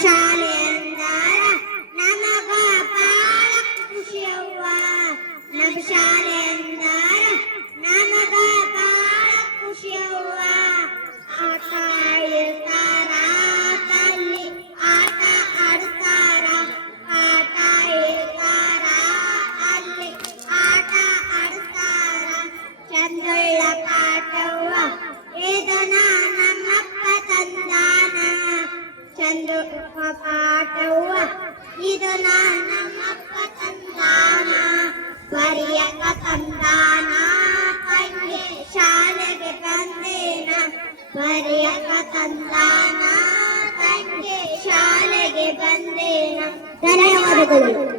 ಶಾಲೆ ಅಂದಾರ ನಮಗ ಬಾಳ ಖುಷಿಯವ್ವ. ನಮ್ಮ ಶಾಲೆ ಅಂದಾರ ನಮಗ ಬಾಳ ಖುಷಿಯವ್ವ. ಆಟ ಇರ್ತಾರ ಅಲ್ಲಿ ಆಟ ಆಡ್ತಾರ, ಆಟ ಇರ್ತಾರ ಅಲ್ಲಿ ಆಟ ಆಡ್ತಾರ. ಚಂದೊಳ್ಳ ಪಾಠವ್ವ ಇದನ ನಮ್ಮಪ್ಪ ತಂದಾನ. ಚಂದೊಳ್ಳ ಪಾಠವ್ವ ಇದನ ನಮ್ಮಪ್ಪ ತಂದಾನ. ಬರಿಯಕ ತಂದಾನ ತಂಗೆ ಶಾಲೆಗೆ ಬಂದೇನ. ಬರಿಯಕ ತಂದಾನ ತಂಗೆ ಶಾಲೆಗೆ ಬಂದೇನ. ಧನ್ಯವಾದಗಳು.